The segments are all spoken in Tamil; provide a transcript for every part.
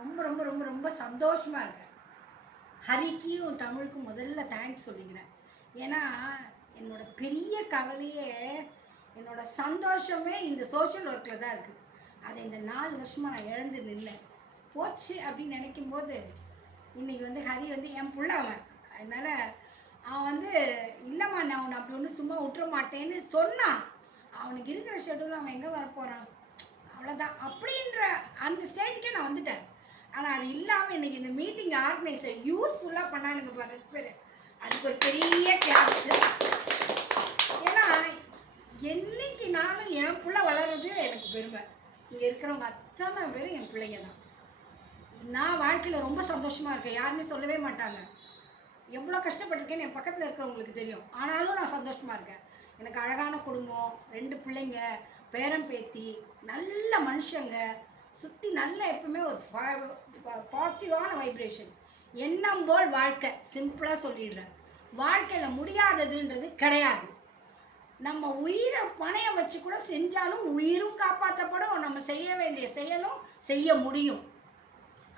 ரொம்ப ரொம்ப ரொம்ப ரொம்ப சந்தோஷமாக இருக்கேன். ஹரிக்கும் தமிழுக்கும் முதல்ல தேங்க்ஸ் சொல்லிக்கிறேன். ஏன்னா என்னோட பெரிய கவலையே, என்னோட சந்தோஷமே இந்த சோஷியல் ஒர்க்கில் தான் இருக்குது. அதை இந்த 4 வருஷமாக நான் இழந்து நின்னேன். போச்சு அப்படின்னு நினைக்கும் போது இன்றைக்கி ஹரி என் புள்ள அவன். அதனால் அவன் இல்லைம்மா நான் அவனை அப்படி ஒன்று சும்மா விட்டுற மாட்டேன்னு சொன்னான். அவனுக்கு இருக்கிற ஷெட்யூல் அவன் எங்கே வரப்போகிறான், அவ்வளோதான் அப்படின்ற அந்த ஸ்டேஜுக்கே நான் வந்துட்டேன். ஆனால் அது இல்லாமல் இன்றைக்கி இந்த மீட்டிங் ஆர்கனைசர் யூஸ்ஃபுல்லாக பண்ணானுங்க பாரு பேர், அதுக்கு ஒரு பெரிய கிளாஸு. ஏன்னா என்னைக்குனாலும் என் பிள்ளை வளர்றது எனக்கு பெருமை. இங்கே இருக்கிறவங்க அத்தனை பேரும் என் பிள்ளைங்க தான். நான் வாழ்க்கையில் ரொம்ப சந்தோஷமாக இருக்கேன். யாருமே சொல்லவே மாட்டாங்க எவ்வளோ கஷ்டப்பட்டிருக்கேன்னு. என் பக்கத்தில் இருக்கிறவங்களுக்கு தெரியும். ஆனாலும் நான் சந்தோஷமாக இருக்கேன். எனக்கு அழகான குடும்பம், 2 பிள்ளைங்க, பேரன் பேத்தி, நல்ல மனுஷங்க சுற்றி, நல்ல எப்பவுமே ஒரு பாசிட்டிவான வைப்ரேஷன். எண்ணம் போல் வாழ்க்கை. சிம்பிளாக சொல்லிடுறேன். வாழ்க்கையில் முடியாததுன்றது கிடையாது. நம்ம உயிரை பணைய வச்சு கூட செஞ்சாலும் உயிரும் காப்பாற்றப்படும். நம்ம செய்ய வேண்டிய செயலும் செய்ய முடியும்.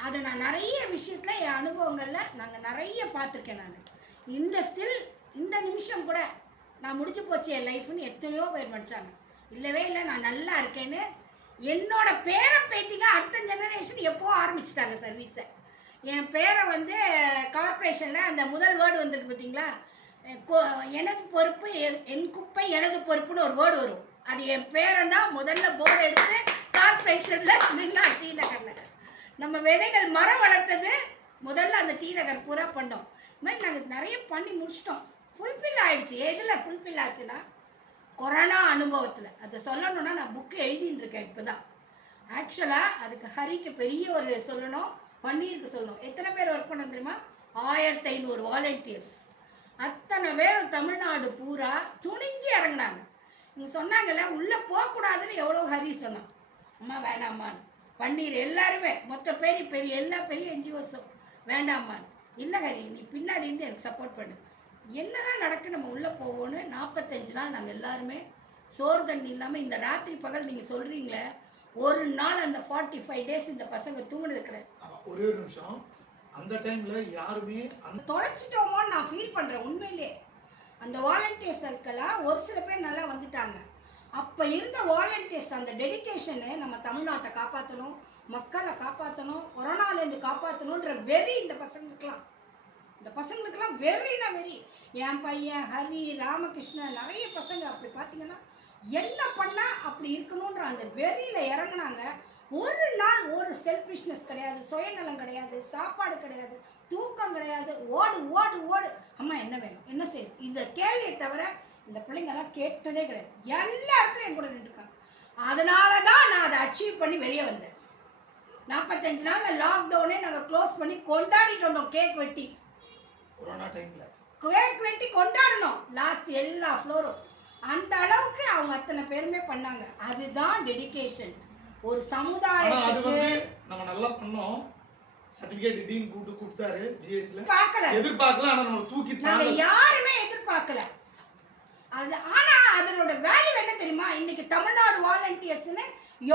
அதை நான் நிறைய விஷயத்தில் என் அனுபவங்களில் நாங்கள் நிறைய பார்த்துருக்கேன். நான் இந்த நிமிஷம் கூட நான் முடிச்சு போச்சு என் லைஃப்னு எத்தனையோ பேர் நினச்சாங்க. இல்லவே இல்லை, நான் நல்லா இருக்கேன்னு. என்னோட பேரை பேத்திங்க அடுத்த ஜெனரேஷன் எப்போ ஆரம்பிச்சிட்டாங்க சர்வீஸை. என் பேரை கார்பரேஷனில் அந்த முதல் வேர்டு வந்துருக்கு பார்த்தீங்களா, எனக்கு பொறுப்பு என் குப்பை எனது பொறுப்புன்னு ஒரு வேர்டு வரும். அது என் பேரை தான் முதல்ல போர்டு எடுத்து கார்பரேஷனில் நின்னா டி நகரில் நம்ம விதைகள் மரம் வளர்த்தது முதல்ல அந்த டி நகர் பூரா பண்ணோம். இது மாதிரி நாங்கள் நிறைய பண்ணி முடிச்சிட்டோம். ஃபுல்ஃபில் ஆகிடுச்சு. எதில் ஃபுல்ஃபில் ஆச்சுன்னா கொரோனா அனுபவத்தில். அதை சொல்லணுன்னா நான் புக்கு எழுதின்னு இருக்கேன் இப்போ தான். ஆக்சுவலாக அதுக்கு ஹரிக்கு பெரிய ஒரு சொல்லணும், பன்னீருக்கு சொல்லணும். எத்தனை பேர் ஒர்க் பண்ண தெரியுமா? 1500 வாலண்டியர்ஸ். அத்தனை பேரும் தமிழ்நாடு பூரா துணிஞ்சு இறங்கினாங்க. இங்கே சொன்னாங்கல்ல உள்ளே போகக்கூடாதுன்னு எவ்வளோ ஹரி சொன்னான். அம்மா வேண்டாம்மான்னு. பன்னீர் எல்லாருமே மொத்த பெரிய எல்லா பெரிய என்ஜிஓஸும் வேண்டாம்மான்னு. இல்லை ஹரி நீ பின்னாடி இருந்து எனக்கு சப்போர்ட் பண்ணு, என்னதான் நடக்கு நம்ம உள்ளே போவோன்னு 45 நாள் நாங்கள் எல்லாருமே சோறு தண்ணி இல்லாமல் இந்த ராத்திரி பகல் நீங்கள் சொல்கிறீங்களே, ஒரு நாள் அந்த 45 டேஸ் இந்த பசங்க தூங்குனது கிடையாது. ஒரே ஒரு நிமிஷம், அந்த டைமில் யாருமே தொலைச்சிட்டோமோன்னு நான் ஃபீல் பண்ணுறேன். உண்மையிலே அந்த வாலண்டியர்ஸ் சர்க்கிளாக ஒரு சில பேர் நல்லா வந்துட்டாங்க. அப்போ இருந்த வாலண்டியர்ஸ் அந்த டெடிக்கேஷனு, நம்ம தமிழ்நாட்டை காப்பாற்றணும், மக்களை காப்பாற்றணும், கொரோனாலேருந்து காப்பாற்றணுன்ற வெறி இந்த பசங்களுக்கெல்லாம் வெறினா வெறி. என் பையன் ஹரி, ராமகிருஷ்ணன், நிறைய பசங்க அப்படி பார்த்தீங்கன்னா என்ன பண்ணால் அப்படி இருக்கணுன்ற அந்த வெறியில் இறங்கினாங்க. ஒரு நாள் ஒரு செல்ஃபிஷ்னஸ் கிடையாது, சுயநலம் கிடையாது, சாப்பாடு கிடையாது, தூக்கம் கிடையாது. ஓடு ஓடு ஓடு, அம்மா என்ன வேணும், என்ன செய்யணும், இந்த கேள்வியை தவிர இந்த பிள்ளைங்கெல்லாம் கேட்டதே கிடையாது. எல்லா இடத்துலையும் என் கூட நின்றுருக்காங்க. அதனால தான் நான் அதை அச்சீவ் பண்ணி வெளியே வந்தேன். 45 நாளில் லாக்டவுனே நாங்கள் க்ளோஸ் பண்ணி கொண்டாடிட்டு வந்தோம். கேக் வெட்டி கொரோனா டைமில் கேக் வெட்டி கொண்டாடணும் லாஸ்ட் எல்லா ஃப்ளோரும். அந்த அளவுக்கு அவங்க அத்தனை பேருமே பண்ணாங்க. அதுதான் டெடிகேஷன். ஒரு சமுதாயத்துக்கு நம்ம நல்லா பண்ணோம். சர்டிபிகேட் டீன் கொடுத்தாரு ஜிஹெச்ல. பார்க்கல, எதிர்பார்க்கல, ஆனா நம்ம தூக்கி நாங்க யாருமே எதிர்பார்க்கல. அது ஆனா அதனோட வேல்யூ என்ன தெரியுமா? இன்னைக்கு தமிழ்நாடு வாலண்டியர்ஸ்னு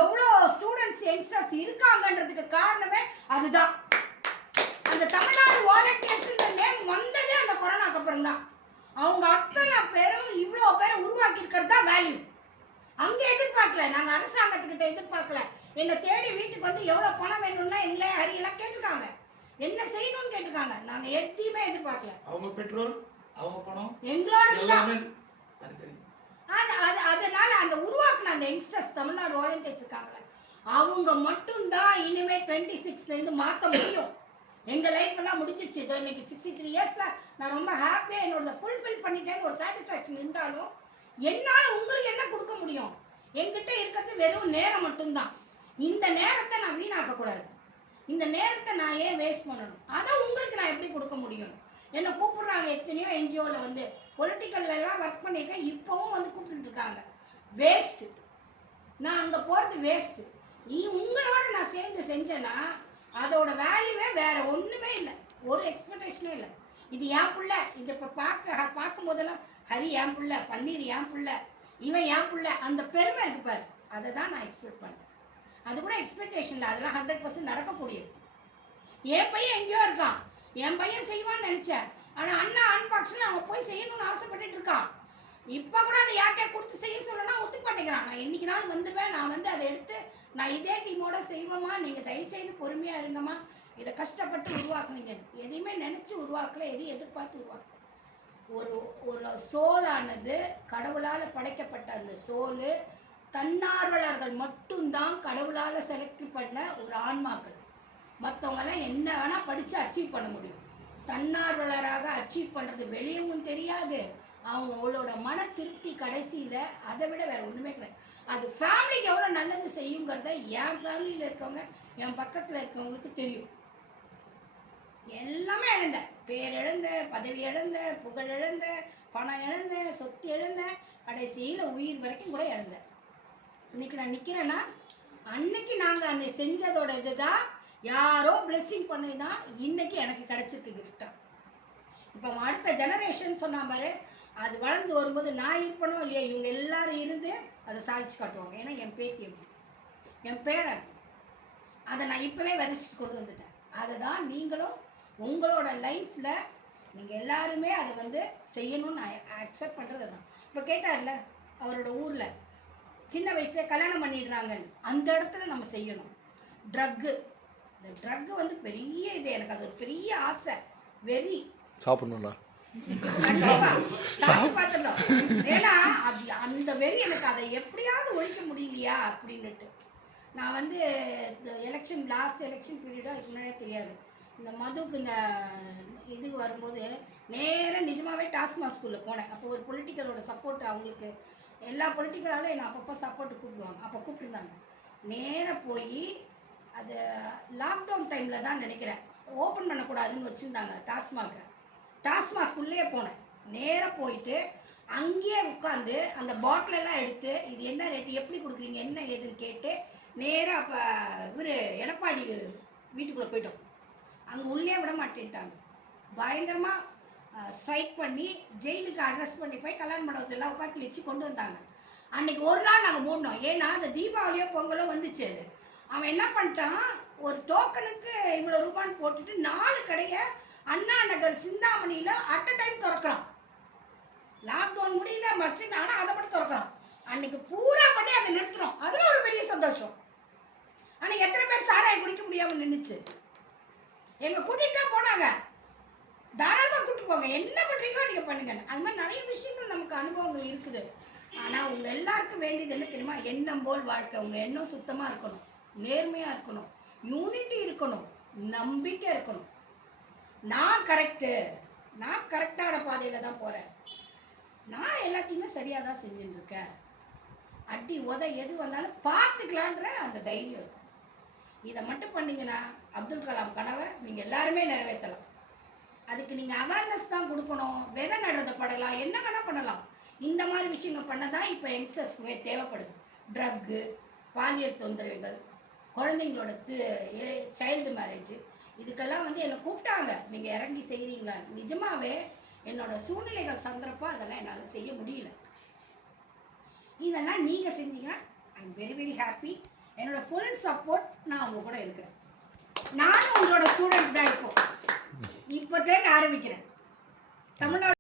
எவ்வளோ ஸ்டூடெண்ட்ஸ் யங்ஸ்டர்ஸ் இருக்காங்கன்றதுக்கு காரணமே அதுதான். அந்த தமிழ்நாடு வாலண்டியர்ஸ்ன்ற நேம் வந்ததே அந்த கொரோனாக்கு அப்புறம் தான். அவங்க அத்தனை பேரும் இவ்வளோ பேரை உருவாக்கி இருக்கிறது தான் வேல்யூ. அங்கே எதிர்பார்க்கல, நாங்கள் அரசாங்கத்துக்கிட்ட எதிர்பார்க்கல. என்னை தேடி வீட்டுக்கு எவ்வளோ பணம் வேணும்னா எங்களே ஹரியெல்லாம் கேட்டிருக்காங்க, என்ன செய்யணும்னு கேட்டிருக்காங்க. நாங்கள் எதையுமே எதிர்பார்க்கல. அவங்க பெட்ரோல், அவங்க பணம் எங்களோட அதனால அந்த உருவாக்குன அந்த யங்ஸ்டர்ஸ் தமிழ்நாடு வாலண்டியர்ஸ் இருக்காங்களே, அவங்க மட்டும்தான் இனிமேல் 26லேருந்து மாற்ற முடியும். எங்கள் லைஃப் எல்லாம் முடிச்சிடுச்சு. இன்னைக்கு 63 இயர்ஸில் நான் ரொம்ப ஹாப்பியாக என்னோட ஃபுல்ஃபில் பண்ணிட்டேன்னு ஒரு சாட்டிஸ்ஃபேக்ஷன் இருந்தாலும் என்னால் உங்களுக்கு என்ன கொடுக்க முடியும்? என்கிட்ட இருக்கிறது வெறும் நேரம் மட்டும்தான். இந்த நேரத்தை நான் வீணாக்கக்கூடாது. இந்த நேரத்தை நான் ஏன் வேஸ்ட் பண்ணணும்? அதை உங்களுக்கு நான் எப்படி கொடுக்க முடியும்? என்னை கூப்பிடுறாங்க எத்தனையோ என்ஜிஓவில் பொலிட்டிக்கல்லாம் ஒர்க் பண்ணியிருக்கேன். இப்போவும் கூப்பிட்டு இருக்காங்க. வேஸ்ட்டு. நான் அங்கே போகிறது வேஸ்ட்டு. உங்களோட நான் சேர்ந்து செஞ்சேன்னா அதோட வேல்யூவே வேறு ஒன்றுமே இல்லை, ஒரு எக்ஸ்பெக்டேஷனே இல்லை. இது என் பிள்ளை, இது இப்போ பார்க்கும் போதெல்லாம் ஹரி என் பிள்ளை, பன்னீர் என் பிள்ளை, இவன் என் பிள்ளை, அந்த பெருமை இருக்கு பாரு. அதை தான் நான் எக்ஸ்பெக்ட் பண்ணேன். அது கூட எக்ஸ்பெக்டேஷன் இல்லை, அதெல்லாம் 100% நடக்கக்கூடியது. என் பையன் எங்கேயோ இருக்கான், என் பையன் செய்வான்னு நினைச்சேன். ஆனா அண்ணா அன்பாக்ஸ்ல அவன் போய் செய்யணும்னு ஆசைப்பட்டுட்டு இருக்கான். இப்ப கூட அதை யார்கிட்ட கொடுத்து செய்ய சொல்லனா ஒத்துக்க மாட்டேங்கிறான். நான் என்னைக்கு நாள் வந்துடுவேன், நான் வந்து அதை எடுத்து நான் இதே டீமோட செய்வோமா, நீங்க தயவு செய்து பொறுமையா இருங்கம்மா, இதை கஷ்டப்பட்டு உருவாக்குனீங்க. எதையுமே நினைச்சு உருவாக்கல, எதையும் எதிர்பார்த்து உருவாக்கல. ஒரு சோலானது கடவுளால் படைக்கப்பட்ட அந்த சோலு தன்னார்வலர்கள் மட்டும்தான் கடவுளால் செலக்ட் பண்ண ஒரு ஆன்மாக்கள். மற்றவங்கெல்லாம் என்ன வேணால் படித்து அச்சீவ் பண்ண முடியும். தன்னார்வலராக அச்சீவ் பண்ணுறது வெளியவும் தெரியாது, அவங்களோட மன திருப்தி கடைசியில் அதை விட வேறு ஒன்றுமே கிடையாது. அது ஃபேமிலிக்கு எவ்வளோ நல்லது செய்யுங்கிறத என் ஃபேமிலியில் இருக்கவங்க, என் பக்கத்தில் இருக்கவங்களுக்கு தெரியும். எல்லாமே இழந்தேன், பேர் இழந்தேன், பதவி இழந்தேன், புகழ் இழந்தேன், பணம் இழந்தேன், சொத்து இழந்தேன், கடைசியில் உயிர் வரைக்கும் கூட இழந்தேன். இன்னைக்கு நான் நிற்கிறேன்னா அன்னைக்கு நாங்கள் அந்த செஞ்சதோட இதுதான், யாரோ பிளெஸ்ஸிங் பண்ணி தான் இன்னைக்கு எனக்கு கிடைச்சிருக்கு கிஃப்டாக. இப்போ அடுத்த ஜெனரேஷன் சொன்னா பாரு, அது வளர்ந்து வரும்போது நான் இருப்பனோ இல்லையா, இவங்க எல்லாரும் இருந்து அதை சாதிச்சு காட்டுவாங்க. ஏன்னா என் பேத்தி எப்படி, என் பேரன், அதை நான் இப்போவே விதைச்சிட்டு கொண்டு வந்துட்டேன். அதை தான் நீங்களும் உங்களோட லைஃப்பில் நீங்கள் எல்லாருமே அதை வந்து செய்யணும்னு நான் அக்செப்ட் பண்ணுறது தான். இப்போ கேட்டார்ல, அவரோட ஊரில் சின்ன வயசுல கல்யாணம் பண்ணிடுறாங்க, அந்த இடத்துல நம்ம செய்யணும். ட்ரக்கு, இந்த ட்ரக்கு வந்து பெரிய இது, எனக்கு அது ஒரு பெரிய ஆசை, வெறி. சாப்பிடணும்ல, பார்த்துடலாம். ஏன்னா அது அந்த வெறி எனக்கு, அதை எப்படியாவது ஒழிக்க முடியலையா அப்படின்னுட்டு. நான் வந்து எலெக்ஷன், லாஸ்ட் எலெக்ஷன் பீரியடாக அதுக்கு முன்னாடியே தெரியாது, இந்த மதுக்கு இந்த இது வரும்போது நேராக நிஜமாகவே டாஸ்மாக் ஸ்கூலில் போனேன். அப்போ ஒரு பொலிட்டிக்கலோட சப்போர்ட், அவங்களுக்கு எல்லா பொலிட்டிக்கலாலும் என்னை அப்பப்போ சப்போர்ட்டு கூப்பிடுவாங்க. அப்போ கூப்பிட்டுருந்தாங்க. நேராக போய் அது லாக்டவுன் டைமில் தான் நினைக்கிறேன், ஓப்பன் பண்ணக்கூடாதுன்னு வச்சுருந்தாங்க டாஸ்மாகை. டாஸ்மாக்குள்ளேயே போனேன். நேராக போயிட்டு அங்கேயே உட்காந்து அந்த பாட்டிலெல்லாம் எடுத்து இது என்ன ரேட்டு, எப்படி கொடுக்குறீங்க, என்ன ஏதுன்னு கேட்டு நேராக அப்போ இவர் எடப்பாடி வீட்டுக்குள்ளே போயிட்டோம். அங்கே உள்ளே விட மாட்டேன்ட்டாங்க. பயங்கரமாக ஸ்ட்ரைக் பண்ணி ஜெயிலுக்கு அட்ரஸ் பண்ணி போய் கல்யாண மண்டபத்தெல்லாம் உட்காந்து வச்சு கொண்டு வந்தாங்க. அன்றைக்கி ஒரு நாள் நாங்கள் மூடினோம். ஏன்னா அந்த தீபாவளியோ பொங்கலோ வந்துச்சு. அது அவன் என்ன பண்ணிட்டான், ஒரு டோக்கனுக்கு இவ்வளோ ரூபான்னு போட்டுட்டு 4 கடையை Anna Nagar சிந்தாமணியில் at a time திறக்கிறான். Lockdown முடியல மச்சு, ஆனால் அதை மட்டும் திறக்கிறான். அன்னைக்கு பூரா பண்ணி அதை நிறுத்துறோம். அதில் ஒரு பெரிய சந்தோஷம். ஆனால் எத்தனை பேர் சாராயம் குடிக்க முடியாமல் நின்றுச்சு. எங்களை கூட்டிகிட்டு தான் போனாங்க, தாராளமாக கூப்பிட்டு போங்க, என்ன பண்ணுறீங்களோ நீங்கள் பண்ணுங்க. அது மாதிரி நிறைய விஷயங்கள் நமக்கு அனுபவங்கள் இருக்குது. ஆனால் உங்கள் எல்லாருக்கும் வேண்டியது என்ன தெரியுமா, எண்ணம் போல் வாழ்க்கை. உங்கள் எண்ணம் சுத்தமாக இருக்கணும், நேர்மையாக இருக்கணும், யூனிட்டி இருக்கணும், நம்பிக்கை இருக்கணும். நான் கரெக்டு, நான் கரெக்டான பாதையில் தான் போகிறேன், நான் எல்லாத்தையுமே சரியாக தான் செஞ்சுட்டு இருக்கேன், அடி உத எது வந்தாலும் பார்த்துக்கலான்ற அந்த தைரியம் இருக்கும். இதை மட்டும் பண்ணிங்கன்னா அப்துல் கலாம் கனவை நீங்கள் எல்லாருமே நிறைவேற்றலாம். அதுக்கு நீங்கள் அவேர்னஸ் தான் கொடுக்கணும். விதை நடுறதை படலாம், என்ன வேணால் பண்ணலாம். இந்த மாதிரி விஷயங்கள் பண்ண தான் இப்போ யங்ஸ்டர்ஸ் தேவைப்படுது. ட்ரக்கு, பாலியல் தொந்தரவுகள், குழந்தைங்களோட சைல்டு மேரேஜ், இதுக்கெல்லாம் வந்து என்னை கூப்பிட்டாங்க, நீங்கள் இறங்கி செய்கிறீங்களா. நிஜமாகவே என்னோட சூழ்நிலைகள் சந்தர்ப்பம் அதெல்லாம் என்னால் செய்ய முடியல. இதெல்லாம் நீங்கள் செஞ்சீங்கன்னா I am very very happy. என்னோட ஃபுல் சப்போர்ட் நான் அவங்க கூட இருக்கிறேன். நானும் உங்களோட ஸ்டூடெண்ட் தான். இப்போதே ஆரம்பிக்கிறேன். தமிழ்நாடு